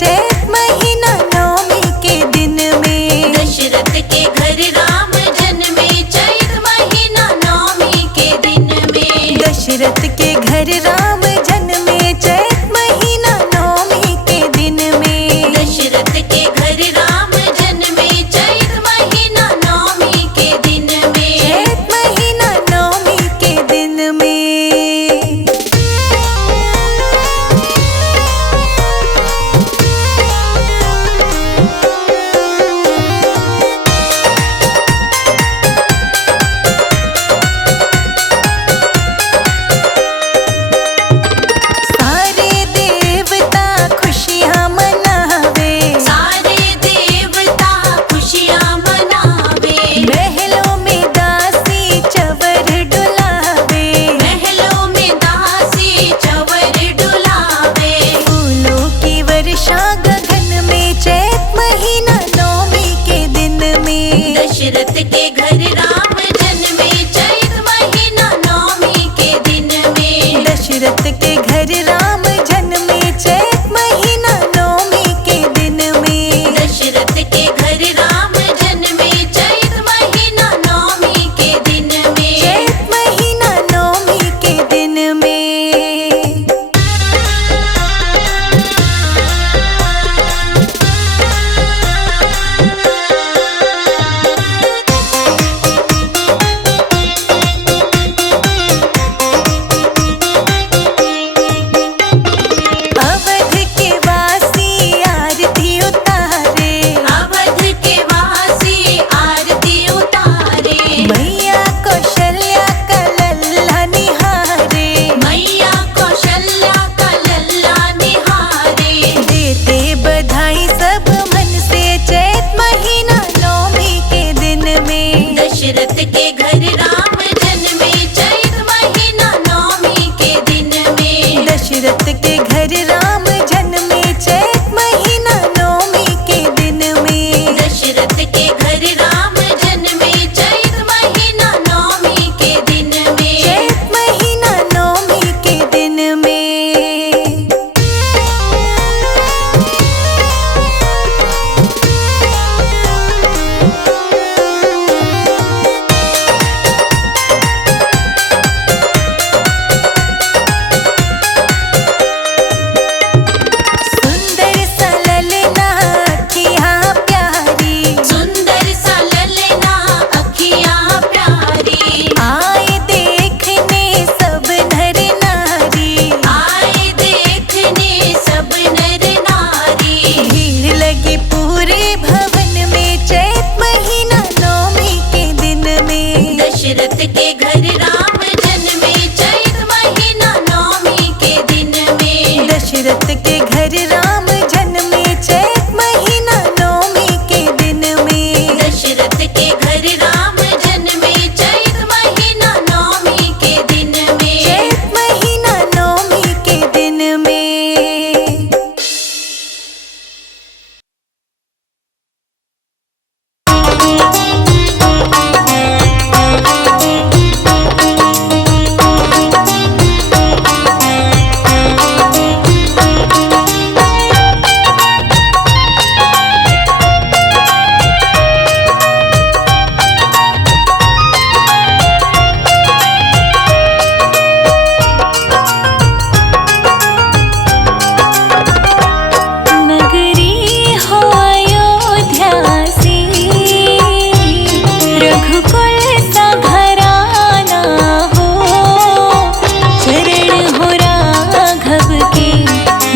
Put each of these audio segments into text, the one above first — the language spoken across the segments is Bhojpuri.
चैत महीना नवमी के दिन में। दशरथ के घर राम जन्मे चैत महीना नवमी के दिन में। दशरथ के घर राम जन्मे चैत महीना नवमी के दिन में। दशरथ के घर राम जन्मे चैत महीना नवमी के दिन में। चैत महीना नवमी के दिन में। सारे देवता खुशियाँ मनावे। सारे देवता खुशियाँ मनावे। महलों में दासी चवर डुलावे। महलों में दासी चवर डुलावे। फूलों की वर्षा गगन में चैत महीना नवमी के दिन में। दशरथ के घर राम जन्मे चैत महीना नवमी के दिन में। दशरथ के घर राम जन्मे चैत महीना नवमी के दिन में। दशरथ के घर राम जन्मे चैत महीना नवमी के दिन में। चैत महीना नवमी के दिन में। अवध के वासी आरती उतारे। अवध के वासी आरती उतारे। मैया कौशल्या का लल्ला निहारे। मैया कौशल्या का लल्ला निहारे। देते बधाई सब मन से चैत महीना नवमी के दिन में। दशरथ के घर राम जन्मे चैत महीना नवमी के दिन में। दशरथ के घर राम जन्मे चैत महीना नवमी के दिन में। दशरथ के घर राम जन्मे चैत महीना नवमी के दिन में। चैत महीना नवमी के दिन में। सुंदर सा ललना अखियाँ प्यारी। सुंदर सा ललना अखियाँ प्यारी। आए देखने सब नर नारी। आए देखने सब नर नारी। भीड़ लगी पूरे भवन में चैत महीना नवमी के दिन में। दशरथ के घर राम जन्मे चैत महीना नवमी के दिन में। दशरथ के घर राम जन्मे चैत महीना नवमी के दिन में। दशरथ के घर राम जन्मे चैत महीना नवमी के दिन में। चैत महीना नवमी के दिन में। नगरी हो अयोध्या सी, रघुकुल सा घराना हो। चरण हो राघव के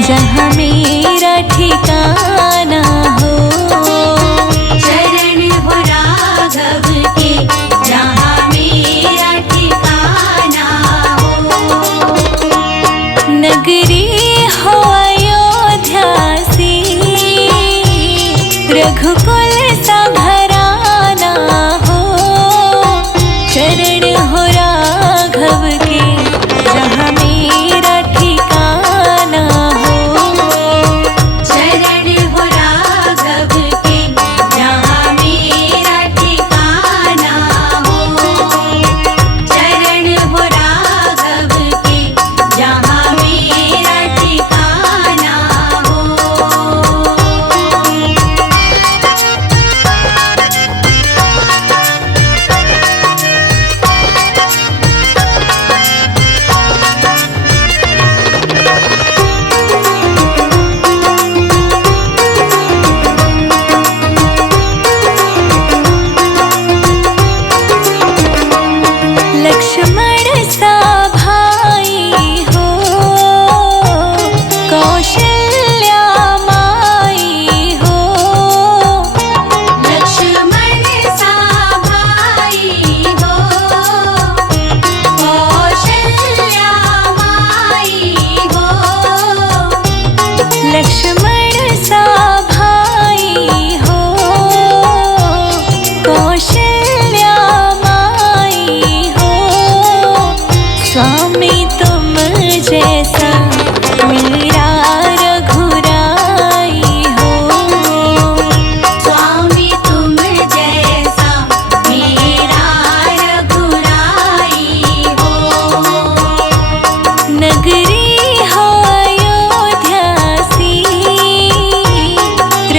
जहाँ मेरा ठिकाना हो। चरण हो राघव के जहाँ मेरा ठिकाना हो। नगरी हो अयोध्या सी, रघुकुल सा घराना हो। चरण हो राघव के जहाँ मेरा ठिकाना हो। चरण हो राघव के जहाँ मेरा ठिकाना हो। चरण हो राघव के जहाँ मेरा ठिकाना हो।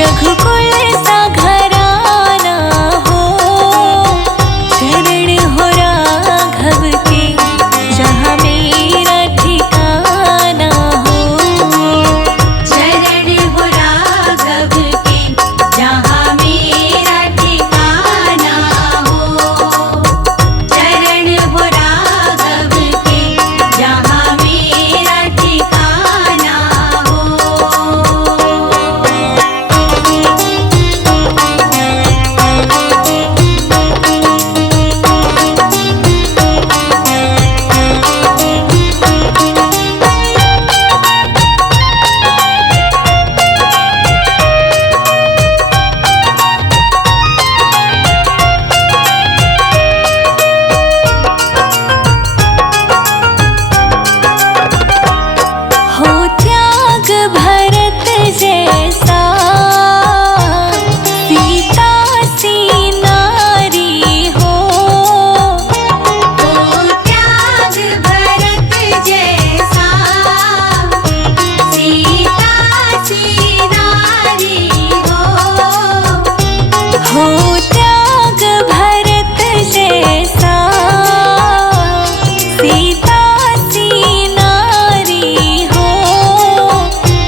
रघुकुल सा घराना हो, चरण हो राघव के जहाँ मेरा ठिकाना हो। चरण हो राघव के जहाँ मेरा ठिकाना हो। चरण हो राघव के जहाँ मेरा ठिकाना हो। हो त्याग भरत जैसा, सीता सी नारी हो। हो त्याग भरत जैसा, सीता सी नारी हो। हो त्याग भरत जैसा, सीता सी नारी हो।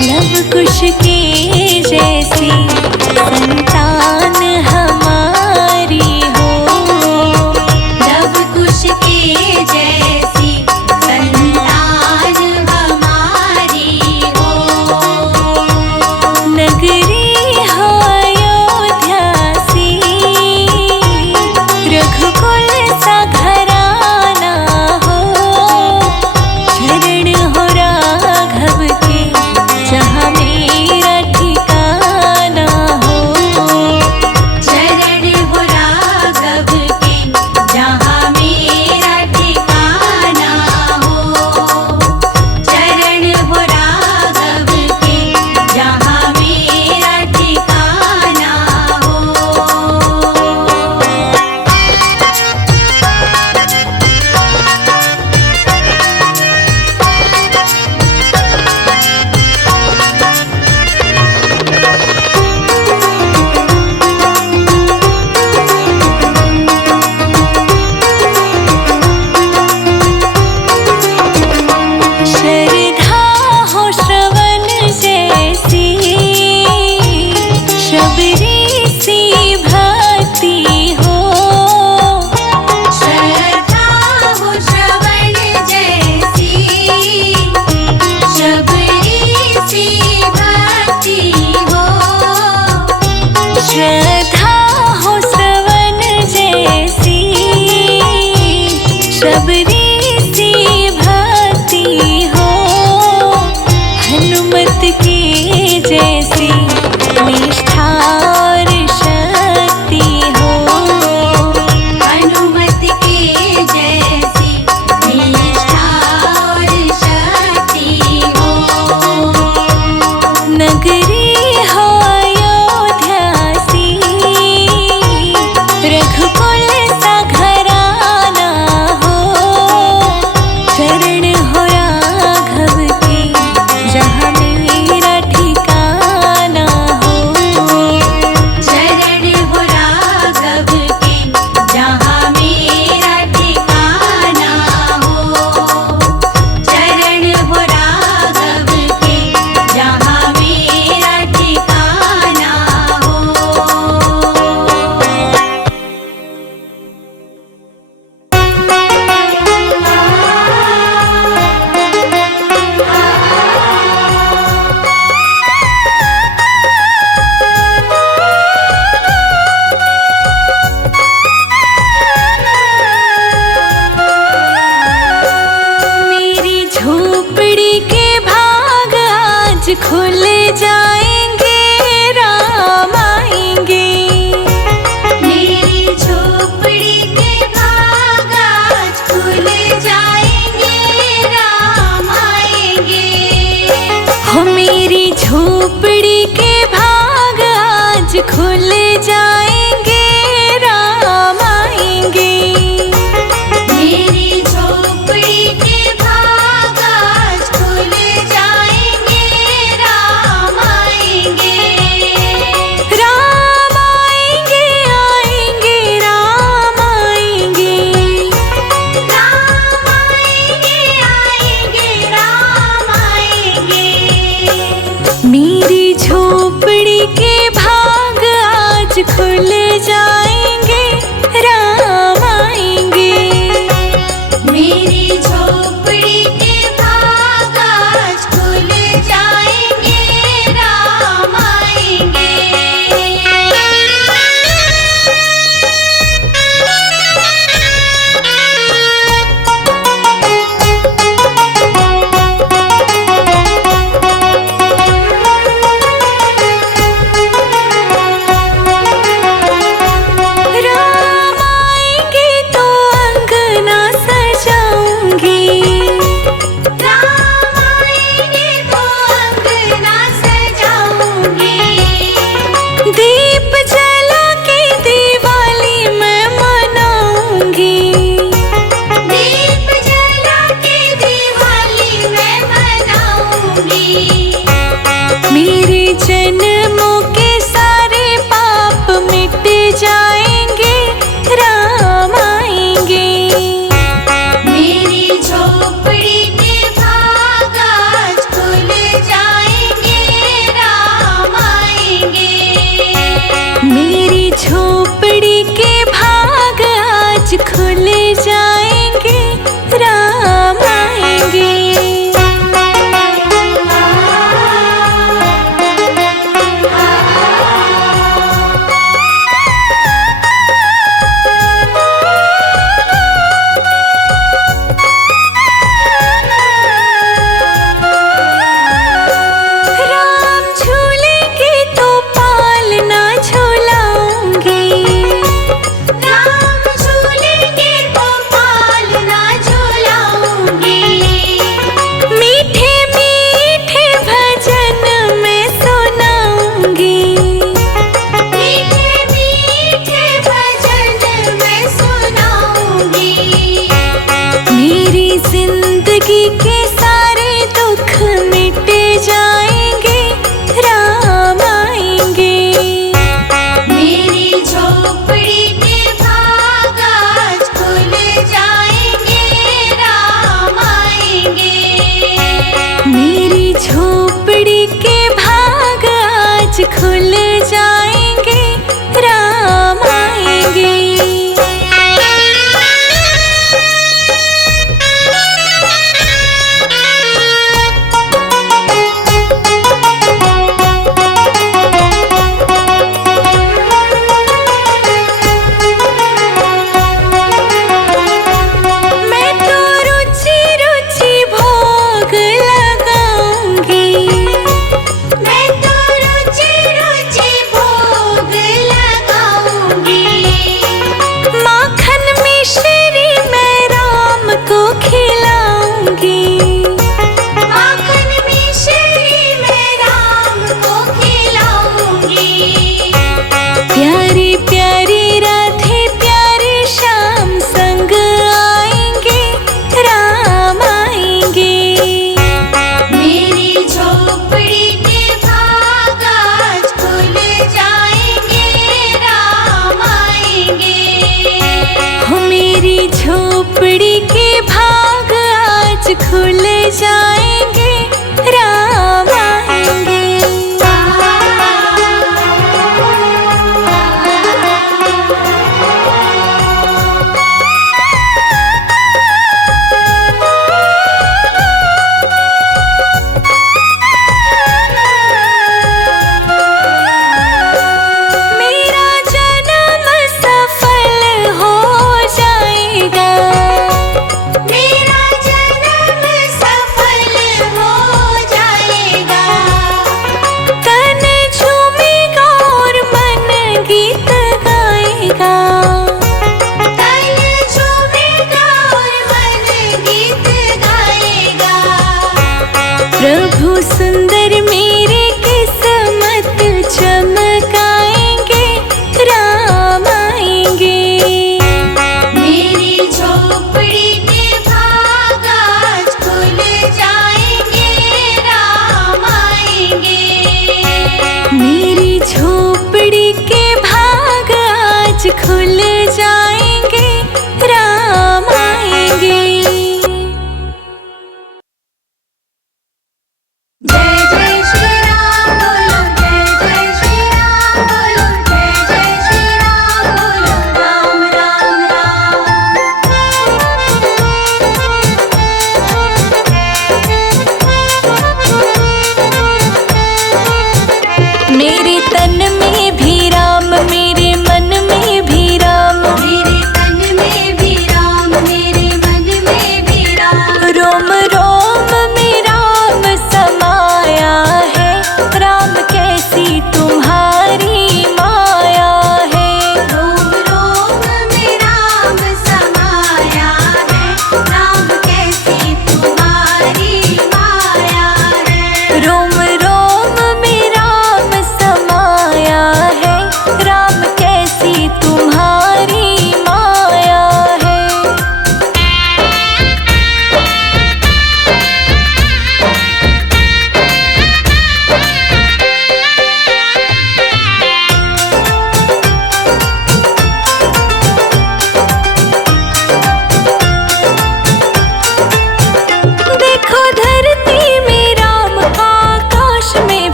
लव कुश के जैसी संतान हमारी हो। लव कुश के जैसी संतान हमारी हो। नगरी हो अयोध्या सी, रघुकुल सा घराना हो। चरण हो राघव के जहाँ मेरा ठिकाना हो। दीप जला के दिवाली मैं मनाऊंगी। दीप जला के दिवाली मैं मनाऊंगी। मेरे जन्मों के सारे पाप मिट जाएंगे, राम आएंगे। मेरी झोपड़ी के भाग आज खुल जाएंगे, राम आएंगे। मेरी झोपड़ी के भाग आज खुल जाएंगे, राम आएंगे। राम झूलेंगे तो पालना झूलाऊंगी। राम झूलेंगे तो पालना झूलाऊंगी। मीठे मीठे भजन मैं सुनाऊंगी। मीठे मीठे भजन मैं सुनाऊंगी। मेरी जिंदगी के सारे दुख मिट जाएंगे, राम आएंगे। मेरी झोपड़ी के भाग आज खुल जाएंगे, राम आएंगे। मेरी झोपड़ी के भाग आज खुल जाएंगे, राम आएंगे। मैं तो रुचि रुचि भोग लगाऊंगी। मैं तो रुचि रुचि भोग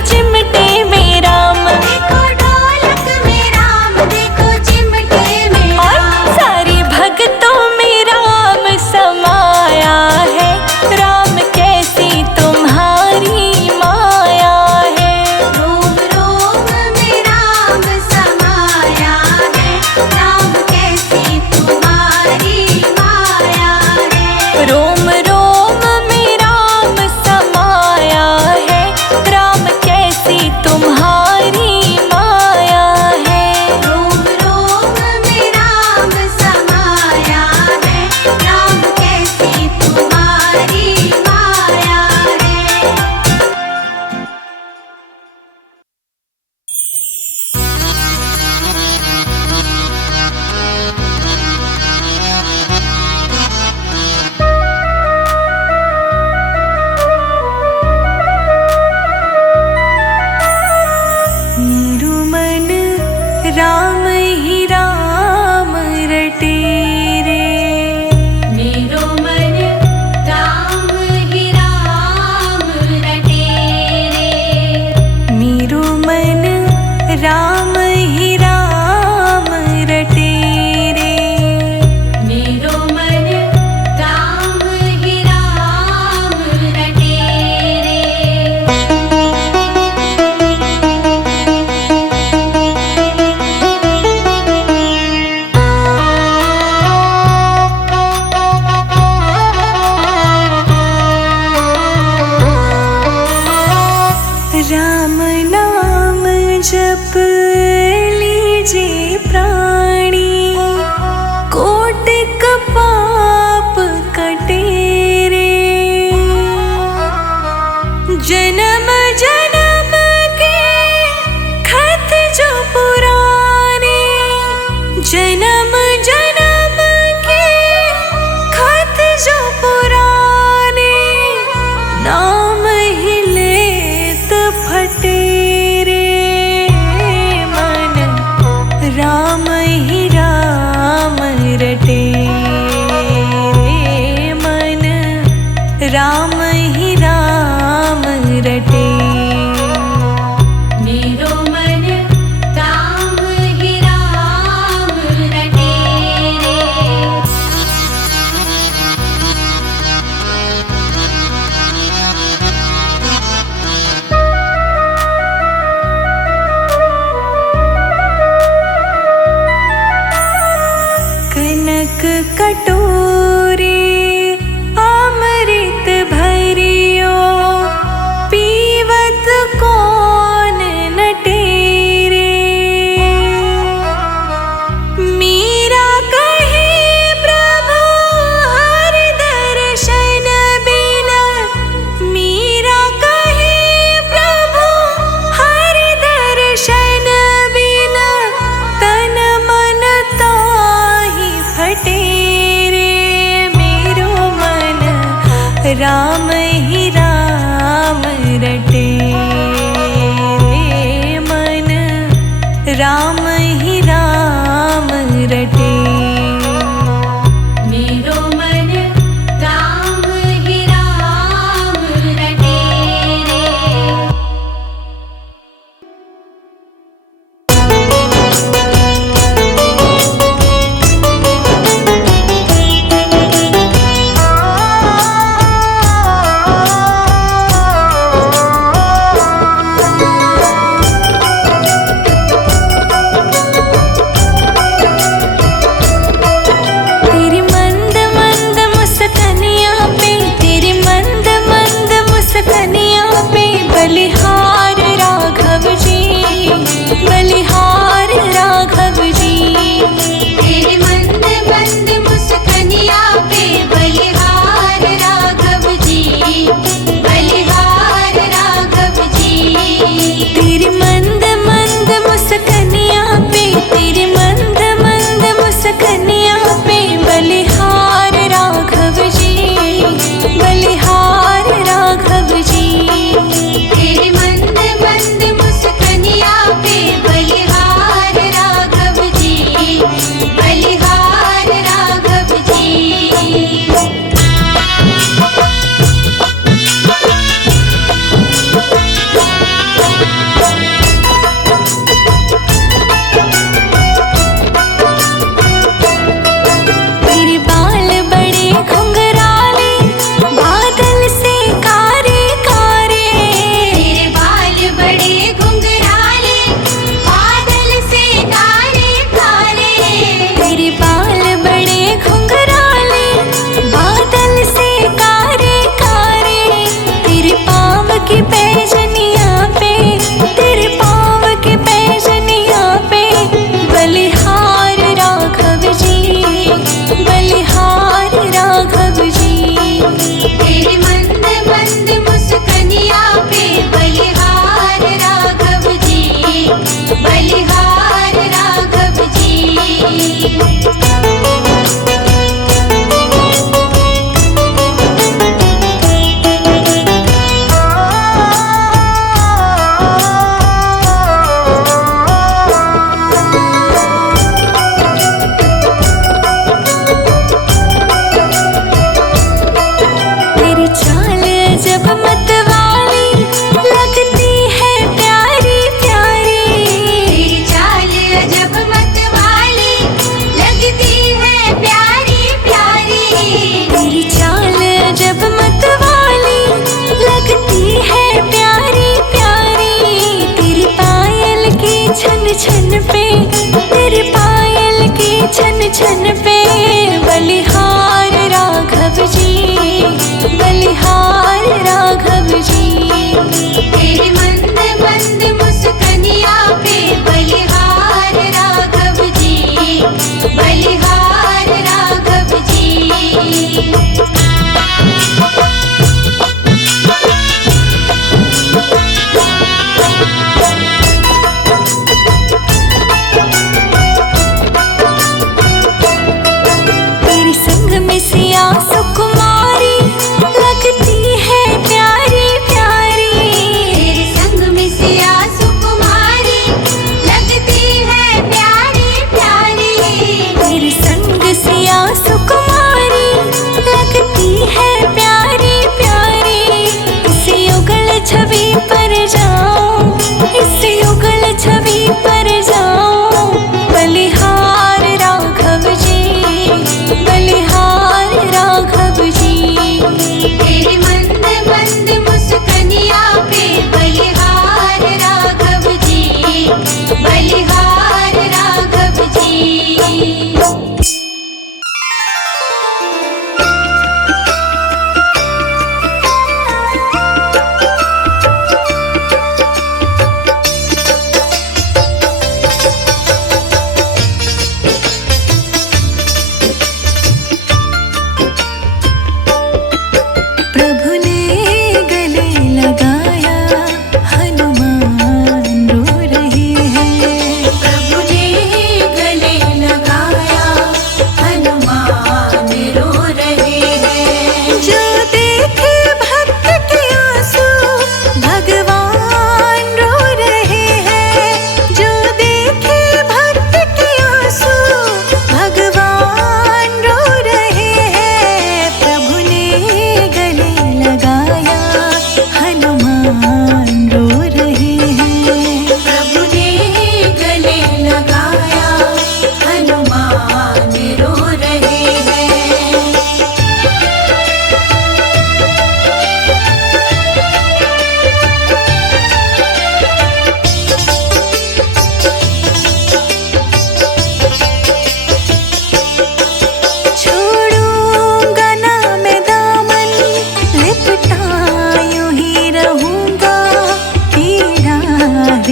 चिमटे में राम, देखो ढोलक में राम, देखो चिमटे में और राम। सारी भक्तों में राम समाया है। राम कैसी तुम्हारी माया है। रोम रोम में राम समाया है, राम कैसी तुम्हारी माया है। रोम रोम में राम समाया है। राम कैसी तुम्हारी माया है। रोम रोम में राम समाया है, राम कैसी तुम्हारी माया है। मेरु मन राम ही राम रटे रे। मेरो मन राम ही राम रटे रे। मेरु मन राम ही राम रटे रे। मेरो मन राम ही राम रटे रे। राम नाम जप लीजे प्राणी, कोटिक पाप कटे रे। जन्म जन्म के खत जो पुराने, जन्म जन्म के खत जो पुराने, नाम ही लेत फटे रे। मन राम ही राम रटे रे। मन राम ही राम रटे। मेरो मन राम ही राम रटे रे। कनक कटोरे अमृत भरियो, पीवत कौन नटे रे। मीरा कहे प्रभु हर दर्शन बिना, मीरा कहे प्रभु हर दर्शन बिना, तन मन ताहि फटे रे। मेरो मन राम ही राम रटे रे। मन राम ही राम रटे। मेरो मन राम ही राम रटे रे।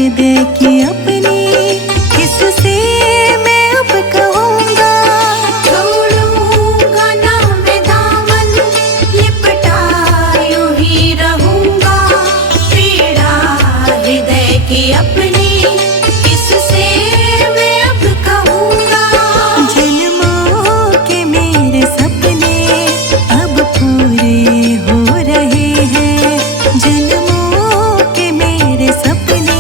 हृदय की अपनी किससे मैं अब कहूँगा। छोड़ूंगा ना मैं दामन, लिपटा यूं ही रहूंगा। पीड़ा हृदय की अपनी किससे मैं अब कहूँगा। जन्मों के मेरे सपने अब पूरे हो रहे हैं। जन्मों के मेरे सपने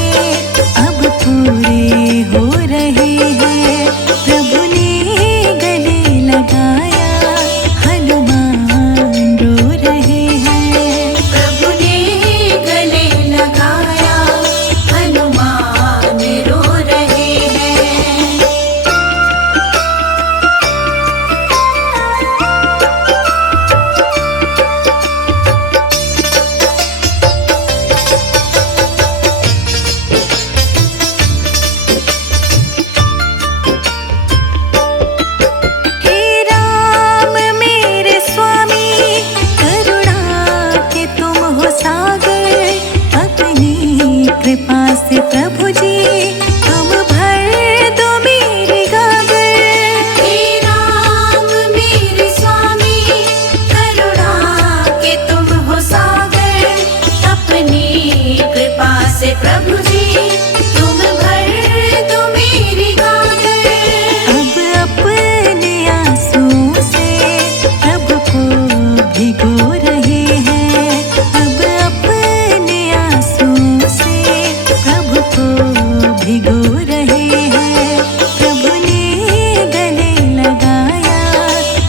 अब पूरे हो रहे हैं। प्रभु ने गले लगाया, हनुमान रो रहे हैं। प्रभु ने गले लगाया, हनुमान रो रहे हैं। हे राम मेरे स्वामी, करुणा के तुम हो सागर। अपनी कृपा से प्रभु जी तुम भर दो मेरी गागर। हे राम मेरे स्वामी, करुणा के तुम हो सागर। अपनी कृपा से प्रभु जी तुम भर दो मेरी गागर। अब अपने आंसुओं से प्रभु को भिगो रहे हैं। अब अपने आंसुओं से प्रभु को भिगो रहे हैं। प्रभु ने गले लगाया,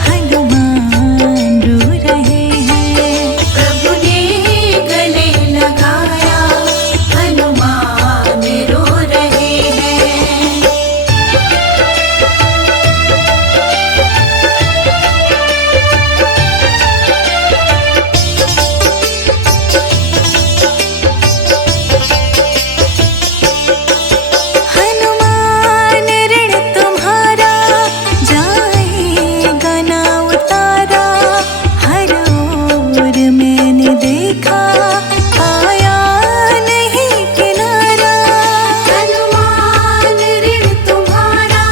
हनुमान रो रहे हैं। प्रभु ने गले लगाया, हनुमान रो रहे हैं। हनुमान ऋण तुम्हारा जाएगा ना उतारा। हर ओर मैंने देखा, आया नहीं किनारा। हनुमान ऋण तुम्हारा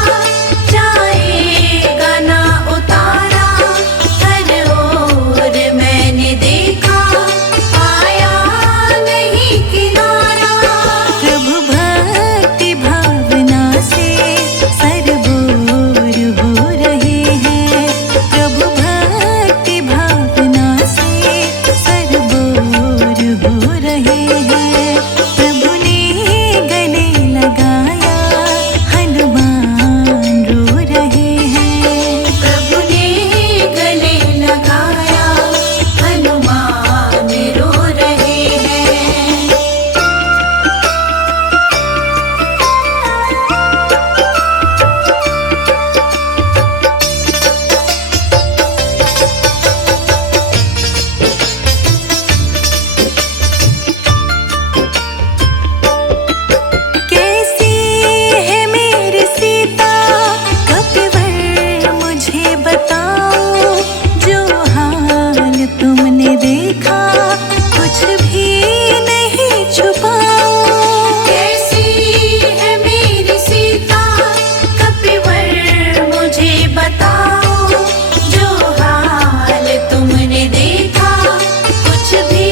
जाएगा ना उतारा। हर ओर मैंने देखा, आया नहीं किनारा। प्रभु भक्ति भावना से सरबोर हो रहे हैं। प्रभु भक्ति भावना से सरबोर हो रहे हैं। प्रभु ने गले लगाया, हनुमान रो रहे हैं। प्रभु ने गले लगाया, हनुमान रो रहे हैं। कैसी है मेरी सीता, कपिवर मुझे बताओ। जो हाल तुमने देखा, कुछ भी नहीं छुपाओ। कैसी है मेरी सीता, कपिवर मुझे बताओ। जो हाल तुमने देखा, कुछ भी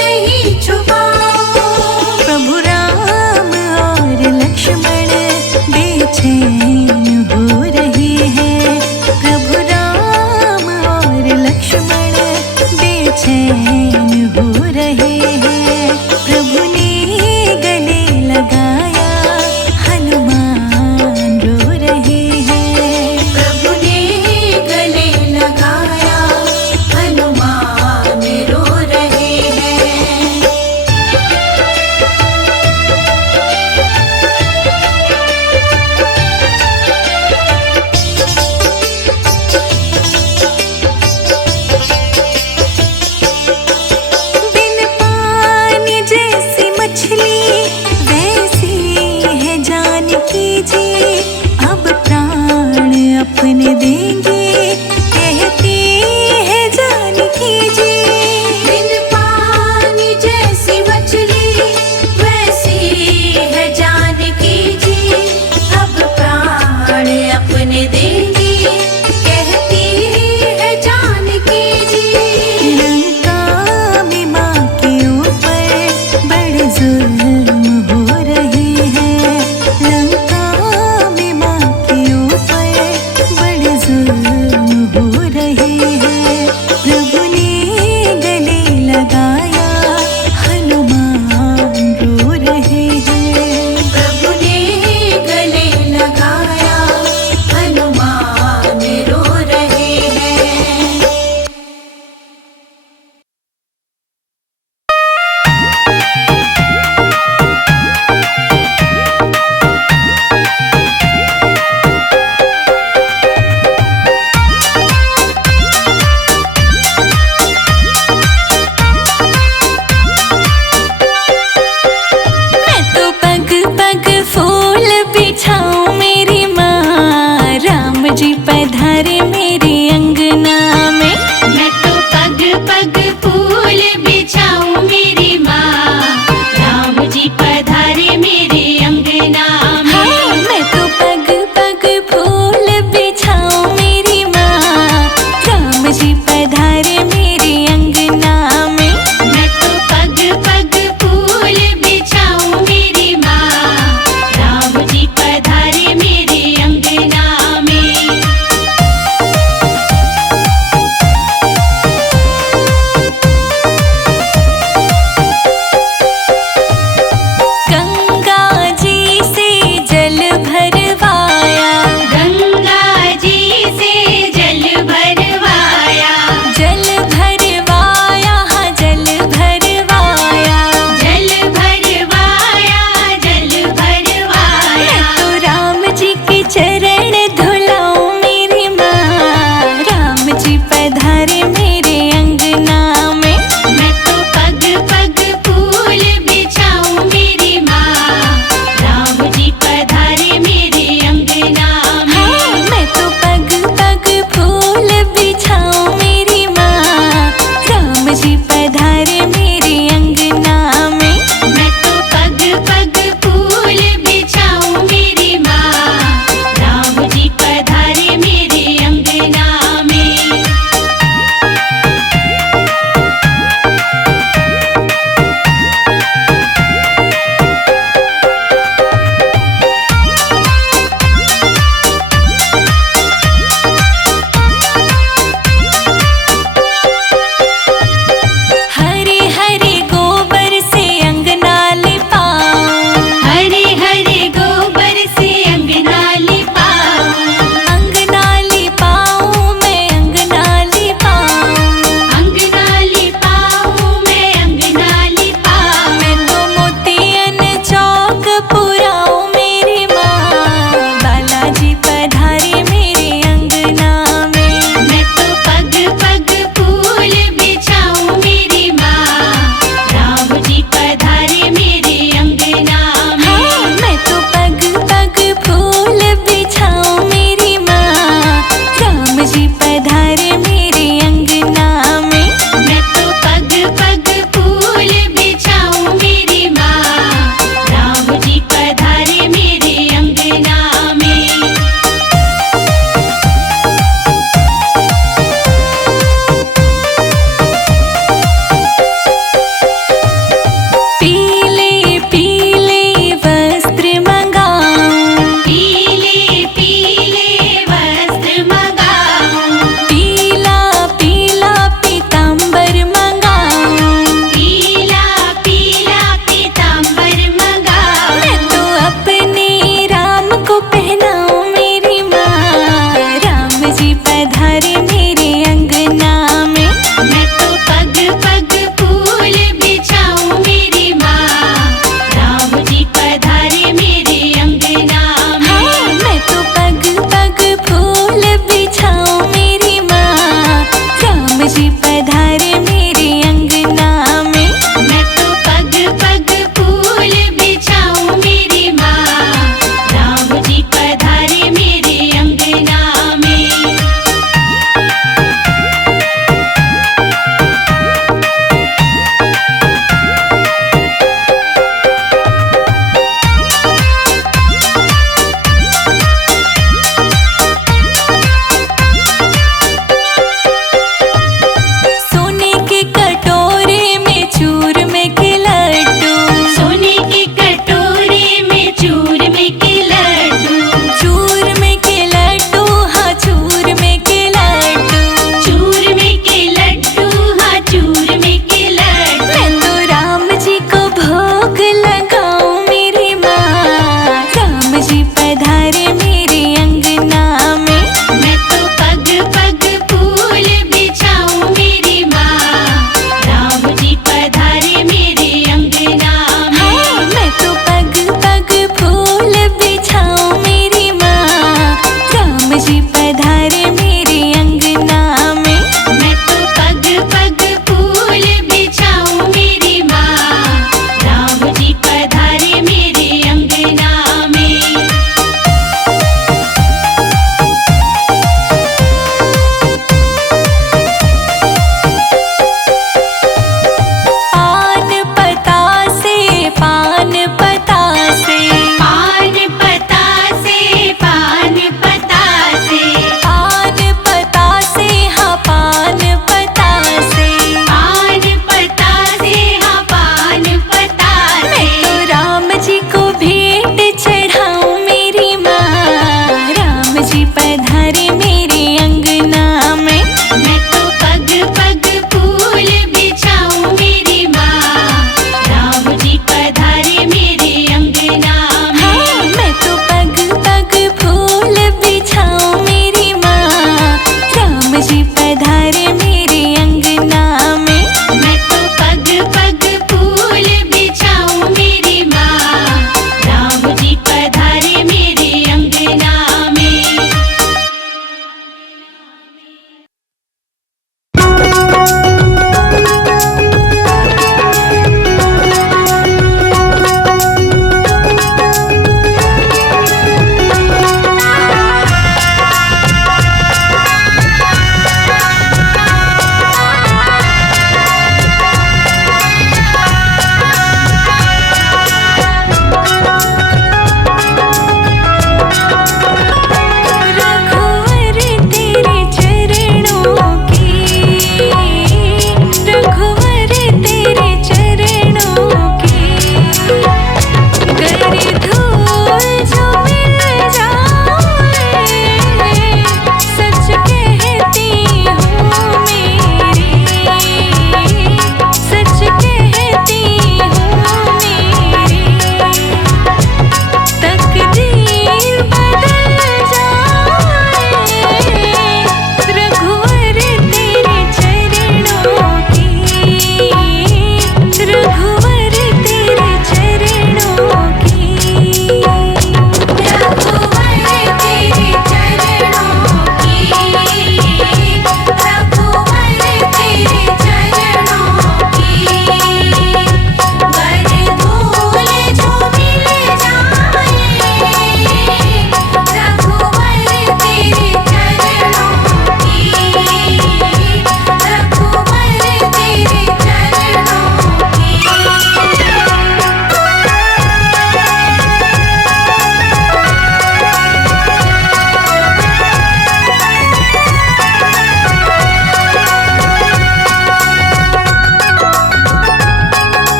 नहीं छुपाओ। प्रभु राम और लक्ष्मण बेचैन हो रहे हैं। प्रभु राम और लक्ष्मण बेचैन हो रहे हैं। प्रभु ने गले लगाया, हनुमान रो रहे हैं। प्रभु ने गले लगाया, हनुमान रो रहे हैं। बिन पानी जैसी मछली, वैसी है जानकी जी।